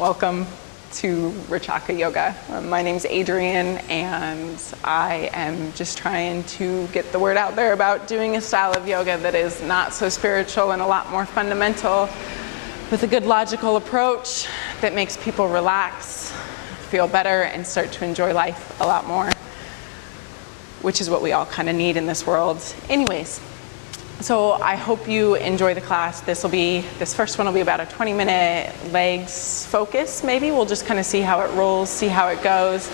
Welcome to Rechaka Yoga. My name's Adrienne, and I am just trying to get the word out there about doing a style of yoga that is not so spiritual and a lot more fundamental, with a good logical approach that makes people relax, feel better, and start to enjoy life a lot more, which is what we all kind of need in this world. Anyways, so I hope you enjoy the class. This first one will be about a 20-minute legs focus, maybe. We'll just kind of see how it rolls, see how it goes.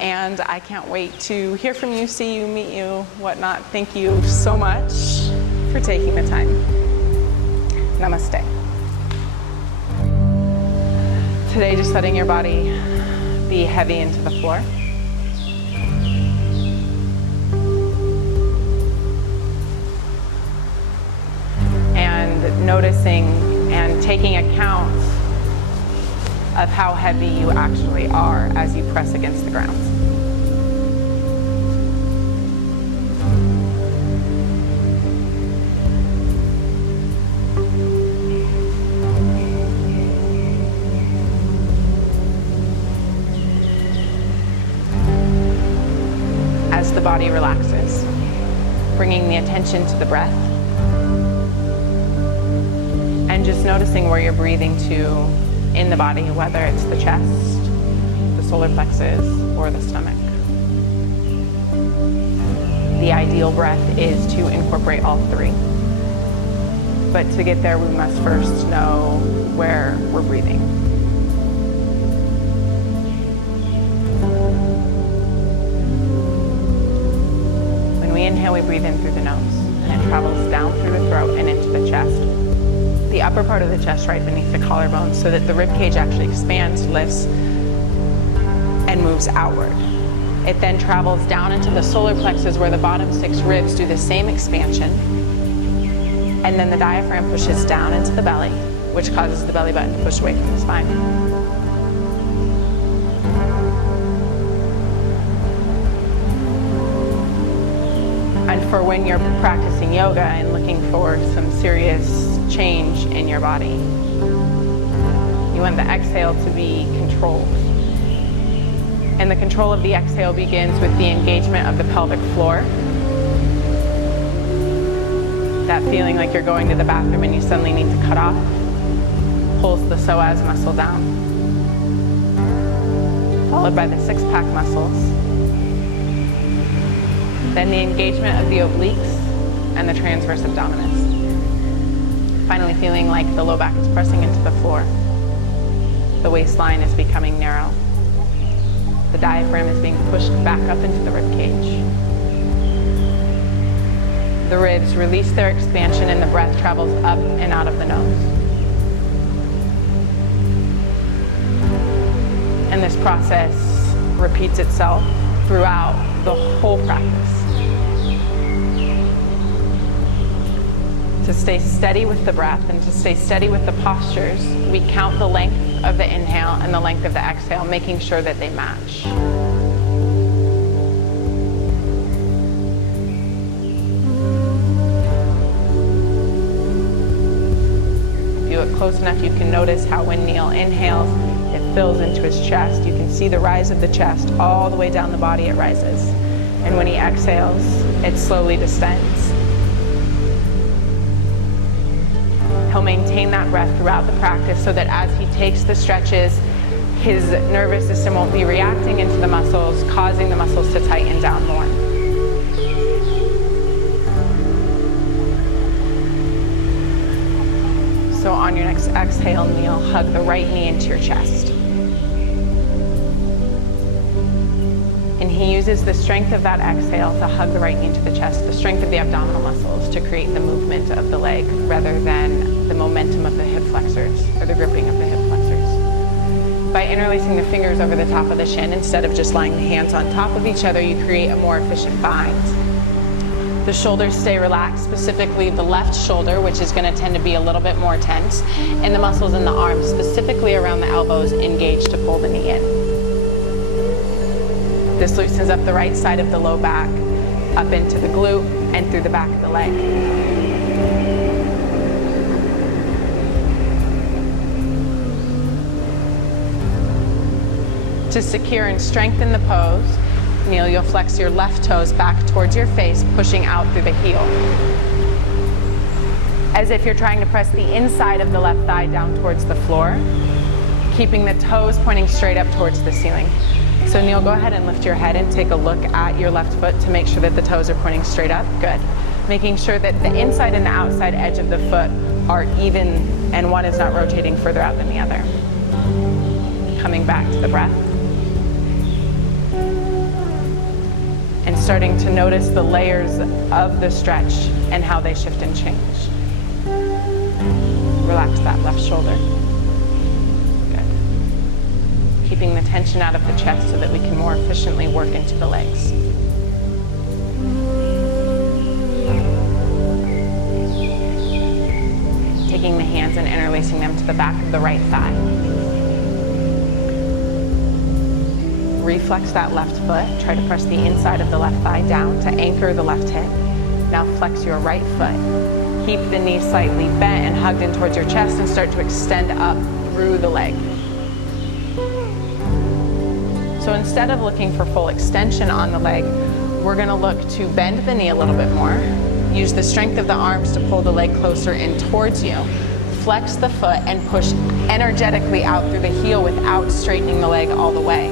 And I can't wait to hear from you, see you, meet you, whatnot. Thank you so much for taking the time. Namaste. Today, just letting your body be heavy into the floor. Noticing and taking account of how heavy you actually are as you press against the ground. As the body relaxes, bringing the attention to the breath. And just noticing where you're breathing to in the body, whether it's the chest, the solar plexus, or the stomach. The ideal breath is to incorporate all three. But to get there, we must first know where we're breathing. When we inhale, we breathe in through the nose, and it travels down through the throat and into the chest. The upper part of the chest right beneath the collarbone, so that the rib cage actually expands, lifts, and moves outward. It then travels down into the solar plexus where the bottom 6 ribs do the same expansion. And then the diaphragm pushes down into the belly, which causes the belly button to push away from the spine. And for when you're practicing yoga and looking for some serious change in your body, you want the exhale to be controlled. And the control of the exhale begins with the engagement of the pelvic floor. That feeling like you're going to the bathroom and you suddenly need to cut off pulls the psoas muscle down, followed by the 6-pack muscles. Then the engagement of the obliques and the transverse abdominis. Finally feeling like the low back is pressing into the floor. The waistline is becoming narrow. The diaphragm is being pushed back up into the rib cage. The ribs release their expansion and the breath travels up and out of the nose. And this process repeats itself throughout the whole practice. To stay steady with the breath and to stay steady with the postures, we count the length of the inhale and the length of the exhale, making sure that they match. If you look close enough, you can notice how when Neil inhales, it fills into his chest. You can see the rise of the chest all the way down the body, it rises. And when he exhales, it slowly descends. He'll maintain that breath throughout the practice so that as he takes the stretches, his nervous system won't be reacting into the muscles, causing the muscles to tighten down more. So on your next exhale, Neil, hug the right knee into your chest. And he uses the strength of that exhale to hug the right knee into the chest, the strength of the abdominal muscles to create the movement of the leg rather than the momentum of the hip flexors or the gripping of the hip flexors. By interlacing the fingers over the top of the shin instead of just lying the hands on top of each other, you create a more efficient bind. The shoulders stay relaxed, specifically the left shoulder, which is going to tend to be a little bit more tense, and the muscles in the arms, specifically around the elbows, engage to pull the knee in. This loosens up the right side of the low back, up into the glute, and through the back of the leg. To secure and strengthen the pose, Neil, you'll flex your left toes back towards your face, pushing out through the heel. As if you're trying to press the inside of the left thigh down towards the floor, keeping the toes pointing straight up towards the ceiling. So Neil, go ahead and lift your head and take a look at your left foot to make sure that the toes are pointing straight up. Good. Making sure that the inside and the outside edge of the foot are even and one is not rotating further out than the other. Coming back to the breath. And starting to notice the layers of the stretch and how they shift and change. Relax that left shoulder. Good. Keeping the tension out of the chest so that we can more efficiently work into the legs. Taking the hands and interlacing them to the back of the right thigh. Reflex that left foot. Try to press the inside of the left thigh down to anchor the left hip. Now flex your right foot. Keep the knee slightly bent and hugged in towards your chest and start to extend up through the leg. So instead of looking for full extension on the leg, we're going to look to bend the knee a little bit more. Use the strength of the arms to pull the leg closer in towards you. Flex the foot and push energetically out through the heel without straightening the leg all the way.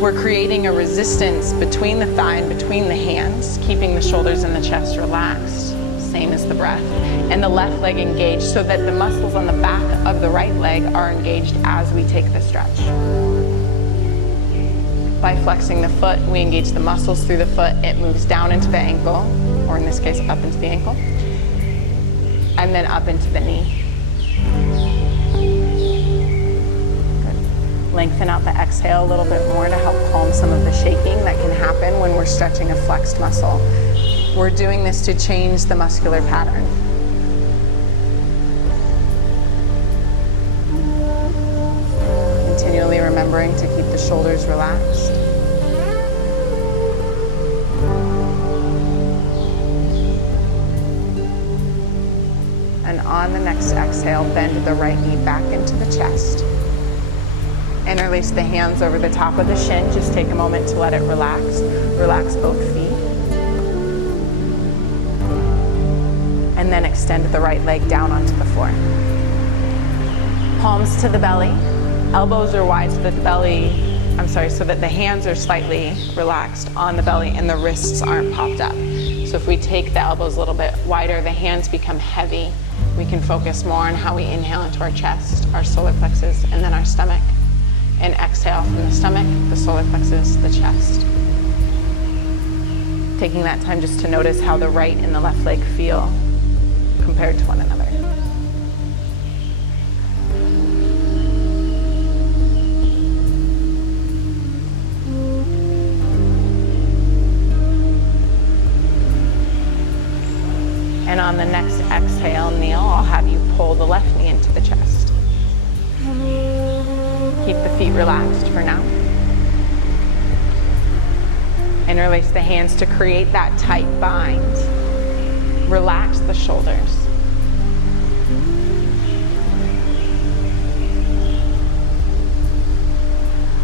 We're creating a resistance between the thigh and between the hands, keeping the shoulders and the chest relaxed, same as the breath. And the left leg engaged so that the muscles on the back of the right leg are engaged as we take the stretch. By flexing the foot, we engage the muscles through the foot. It moves down into the ankle, or in this case, up into the ankle, and then up into the knee. Lengthen out the exhale a little bit more to help calm some of the shaking that can happen when we're stretching a flexed muscle. We're doing this to change the muscular pattern. Continually remembering to keep the shoulders relaxed. And on the next exhale, bend the right knee back into the chest. Interlace the hands over the top of the shin. Just take a moment to let it relax. Relax both feet. And then extend the right leg down onto the floor. Palms to the belly. Elbows are wide so that so that the hands are slightly relaxed on the belly and the wrists aren't popped up. So if we take the elbows a little bit wider, the hands become heavy. We can focus more on how we inhale into our chest, our solar plexus, and then our stomach. And exhale from the stomach, the solar plexus, the chest. Taking that time just to notice how the right and the left leg feel compared to one another. And on the next exhale, Neil, I'll have you pull the left knee into the chest. Keep the feet relaxed for now. Interlace the hands to create that tight bind. Relax the shoulders.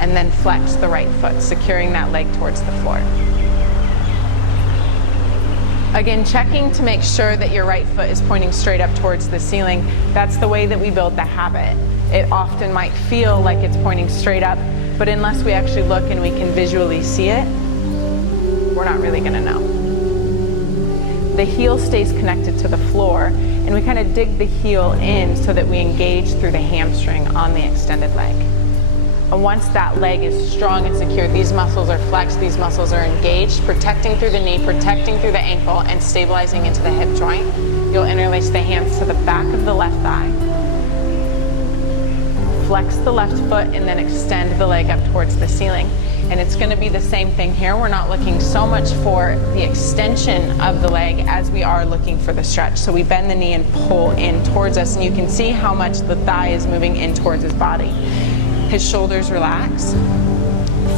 And then flex the right foot, securing that leg towards the floor. Again, checking to make sure that your right foot is pointing straight up towards the ceiling. That's the way that we build the habit. It often might feel like it's pointing straight up, but unless we actually look and we can visually see it, we're not really gonna know. The heel stays connected to the floor, and we kind of dig the heel in so that we engage through the hamstring on the extended leg. And once that leg is strong and secure, these muscles are flexed, these muscles are engaged, protecting through the knee, protecting through the ankle, and stabilizing into the hip joint. You'll interlace the hands to the back of the left thigh. Flex the left foot and then extend the leg up towards the ceiling. And it's going to be the same thing here. We're not looking so much for the extension of the leg as we are looking for the stretch. So we bend the knee and pull in towards us, and you can see how much the thigh is moving in towards his body. His shoulders relax,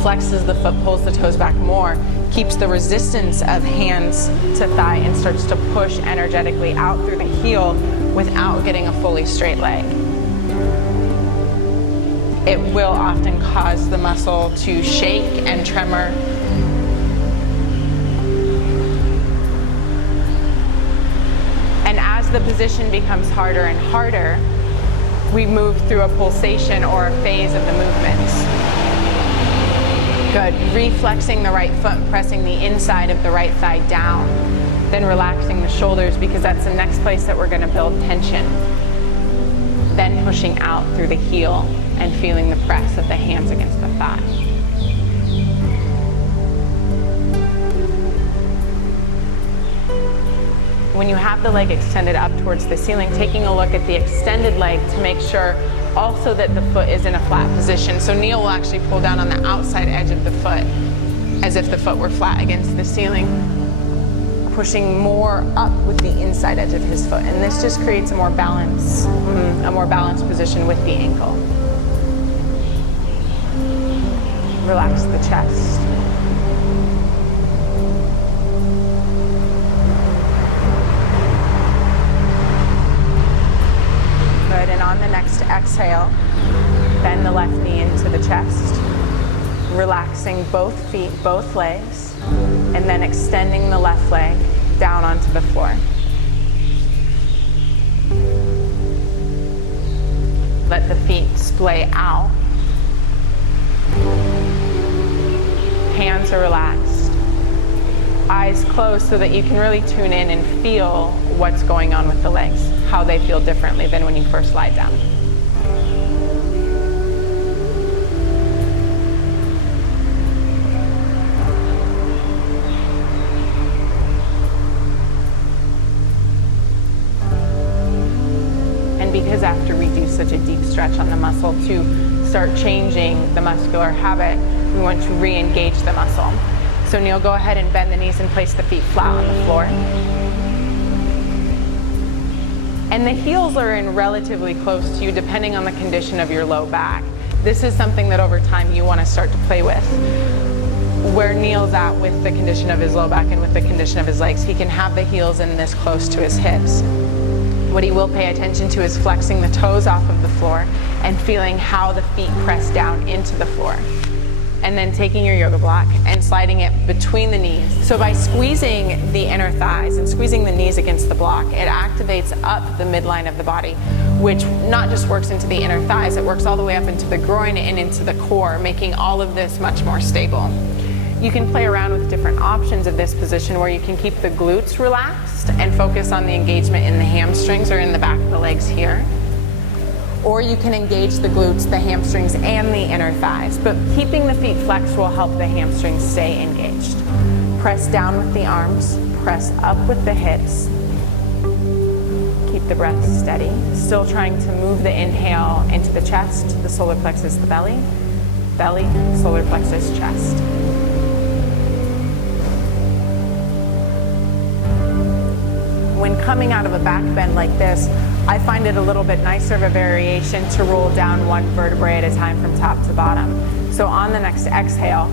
flexes the foot, pulls the toes back more, keeps the resistance of hands to thigh, and starts to push energetically out through the heel without getting a fully straight leg. it will often cause the muscle to shake and tremor. And as the position becomes harder and harder, we move through a pulsation or a phase of the movements. Good. Reflexing the right foot and pressing the inside of the right thigh down. Then relaxing the shoulders, because that's the next place that we're going to build tension. Then pushing out through the heel and feeling the press of the hands against the thigh. When you have the leg extended up towards the ceiling, taking a look at the extended leg to make sure also that the foot is in a flat position. So Neil will actually pull down on the outside edge of the foot as if the foot were flat against the ceiling, pushing more up with the inside edge of his foot. And this just creates a more balanced position with the ankle. Relax the chest. Good, and on the next exhale, bend the left knee into the chest, relaxing both feet, both legs, and then extending the left leg down onto the floor. Let the feet splay out. Hands are relaxed. Eyes closed so that you can really tune in and feel what's going on with the legs, how they feel differently than when you first lie down. And because after we do such a deep stretch on the muscle to start changing the muscular habit, we want to re-engage the muscle. So Neil, go ahead and bend the knees and place the feet flat on the floor. And the heels are in relatively close to you depending on the condition of your low back. This is something that over time you want to start to play with. Where Neil's at with the condition of his low back and with the condition of his legs, he can have the heels in this close to his hips. What he will pay attention to is flexing the toes off of the floor and feeling how the feet press down into the floor. And then taking your yoga block and sliding it between the knees. So by squeezing the inner thighs and squeezing the knees against the block, it activates up the midline of the body, which not just works into the inner thighs, it works all the way up into the groin and into the core, making all of this much more stable. You can play around with different options of this position where you can keep the glutes relaxed and focus on the engagement in the hamstrings or in the back of the legs here. Or you can engage the glutes, the hamstrings, and the inner thighs. But keeping the feet flexed will help the hamstrings stay engaged. Press down with the arms, press up with the hips. Keep the breath steady. Still trying to move the inhale into the chest, the solar plexus, the belly, belly, solar plexus, chest. When coming out of a back bend like this, I find it a little bit nicer of a variation to roll down one vertebrae at a time from top to bottom. So on the next exhale,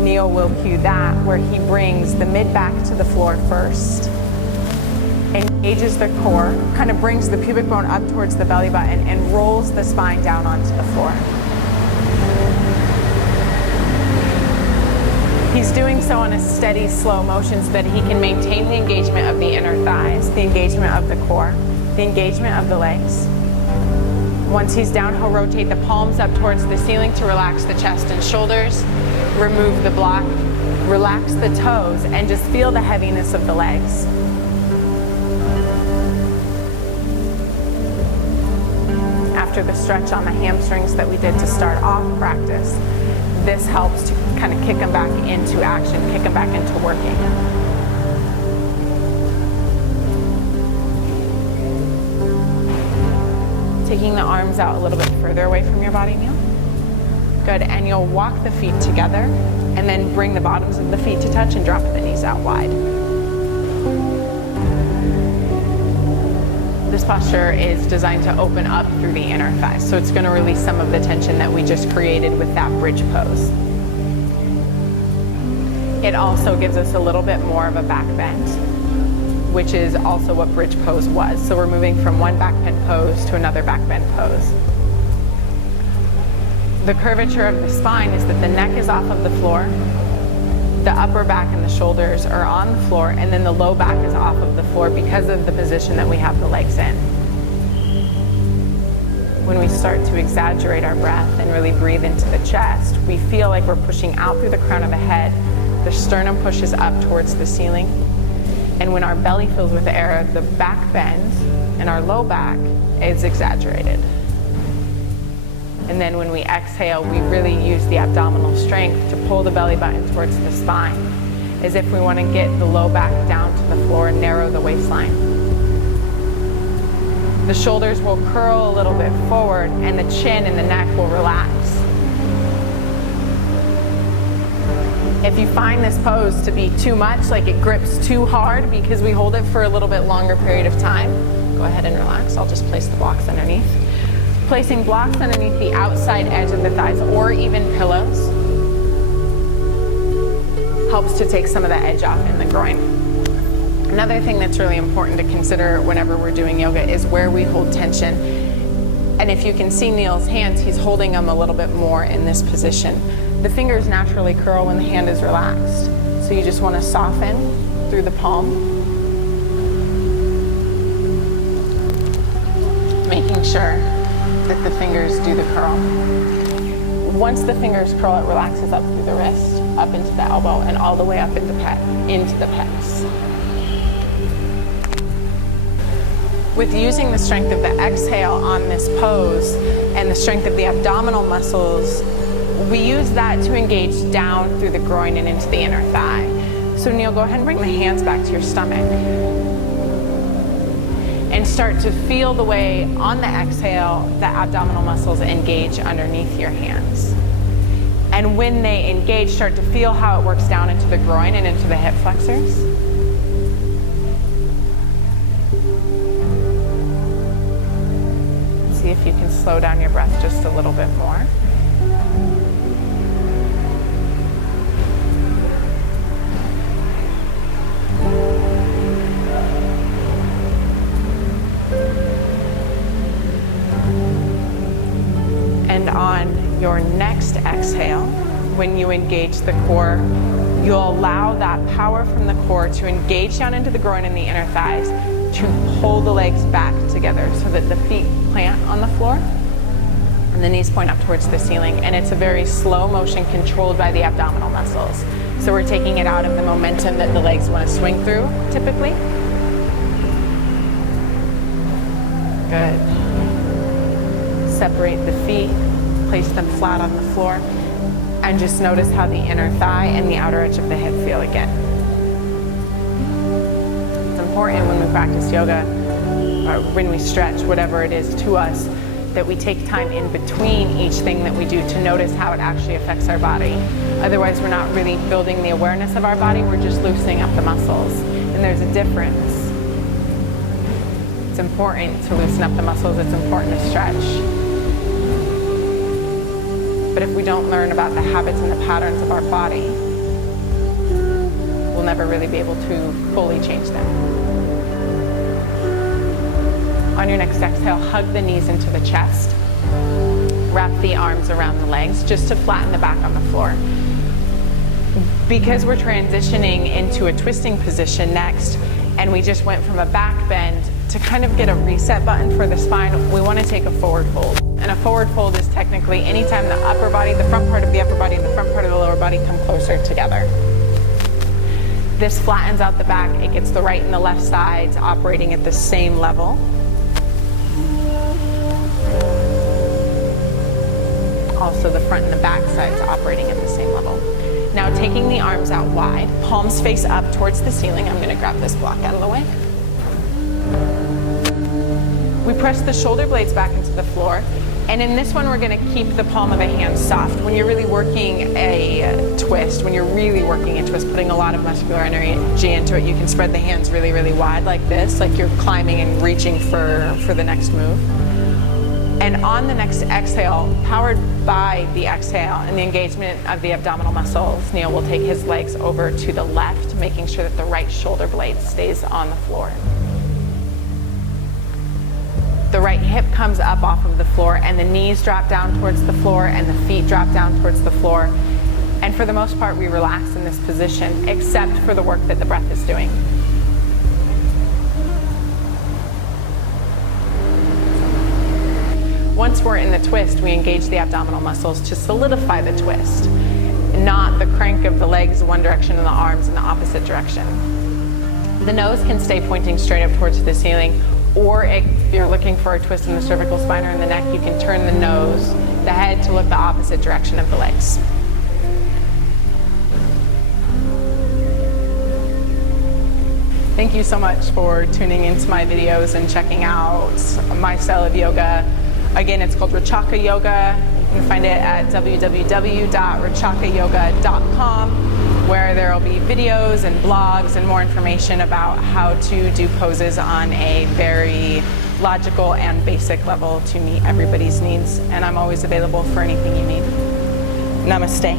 Neil will cue that, where he brings the mid back to the floor first, engages the core, kind of brings the pubic bone up towards the belly button and rolls the spine down onto the floor. He's doing so in a steady, slow motion so that he can maintain the engagement of the inner thighs, the engagement of the core, the engagement of the legs. Once he's down, he'll rotate the palms up towards the ceiling to relax the chest and shoulders, remove the block, relax the toes, and just feel the heaviness of the legs. After the stretch on the hamstrings that we did to start off practice, this helps to kind of kick them back into action, kick them back into working. Taking the arms out a little bit further away from your body, Neil. Good, and you'll walk the feet together and then bring the bottoms of the feet to touch and drop the knees out wide. This posture is designed to open up through the inner thighs, so it's going to release some of the tension that we just created with that bridge pose. It also gives us a little bit more of a back bend, which is also what bridge pose was. So we're moving from one back bend pose to another back bend pose. The curvature of the spine is that the neck is off of the floor, the upper back and the shoulders are on the floor, and then the low back is off of the floor because of the position that we have the legs in. When we start to exaggerate our breath and really breathe into the chest, we feel like we're pushing out through the crown of the head. The sternum pushes up towards the ceiling. And when our belly fills with air, the back bends and our low back is exaggerated. And then when we exhale, we really use the abdominal strength to pull the belly button towards the spine, as if we want to get the low back down to the floor and narrow the waistline. The shoulders will curl a little bit forward and the chin and the neck will relax. If you find this pose to be too much, like it grips too hard because we hold it for a little bit longer period of time, go ahead and relax. I'll just place the blocks underneath. Placing blocks underneath the outside edge of the thighs or even pillows helps to take some of the edge off in the groin. Another thing that's really important to consider whenever we're doing yoga is where we hold tension. And if you can see Neil's hands, he's holding them a little bit more in this position. The fingers naturally curl when the hand is relaxed. So you just want to soften through the palm, making sure that the fingers do the curl. Once the fingers curl, it relaxes up through the wrist, up into the elbow, and all the way up into the pecs. With using the strength of the exhale on this pose and the strength of the abdominal muscles, we use that to engage down through the groin and into the inner thigh. So Neil, go ahead and bring the hands back to your stomach. And start to feel the way on the exhale the abdominal muscles engage underneath your hands. And when they engage, start to feel how it works down into the groin and into the hip flexors. See if you can slow down your breath just a little bit more. And on your next exhale, when you engage the core, you'll allow that power from the core to engage down into the groin and the inner thighs to pull the legs back together so that the feet plant on the floor and the knees point up towards the ceiling. And it's a very slow motion controlled by the abdominal muscles. So we're taking it out of the momentum that the legs want to swing through typically. Good. Separate the feet, place them flat on the floor, and just notice how the inner thigh and the outer edge of the hip feel again. It's important when we practice yoga, or when we stretch, whatever it is to us, that we take time in between each thing that we do to notice how it actually affects our body. Otherwise, we're not really building the awareness of our body, we're just loosening up the muscles. And there's a difference. It's important to loosen up the muscles, it's important to stretch. But if we don't learn about the habits and the patterns of our body, we'll never really be able to fully change them. On your next exhale, hug the knees into the chest. Wrap the arms around the legs just to flatten the back on the floor. Because we're transitioning into a twisting position next, and we just went from a back bend to kind of get a reset button for the spine, we want to take a forward fold. And a forward fold is technically anytime the upper body, the front part of the upper body and the front part of the lower body come closer together. This flattens out the back. It gets the right and the left sides operating at the same level. Also the front and the back sides operating at the same level. Now taking the arms out wide, palms face up towards the ceiling. I'm going to grab this block out of the way. We press the shoulder blades back into the floor. And in this one, we're going to keep the palm of the hand soft. When you're really working a twist, putting a lot of muscular energy into it, you can spread the hands really, really wide like this, like you're climbing and reaching for the next move. And on the next exhale, powered by the exhale and the engagement of the abdominal muscles, Neil will take his legs over to the left, making sure that the right shoulder blade stays on the floor. The right hip comes up off of the floor, and the knees drop down towards the floor, and the feet drop down towards the floor. And for the most part, we relax in this position, except for the work that the breath is doing. Once we're in the twist, we engage the abdominal muscles to solidify the twist, not the crank of the legs one direction and the arms in the opposite direction. The nose can stay pointing straight up towards the ceiling, or if you're looking for a twist in the cervical spine or in the neck, you can turn the nose, the head, to look the opposite direction of the legs. Thank you so much for tuning into my videos and checking out my style of yoga. Again, it's called Rechaka Yoga. You can find it at www.rechakayoga.com, where there will be videos and blogs and more information about how to do poses on a very logical and basic level to meet everybody's needs. And I'm always available for anything you need. Namaste.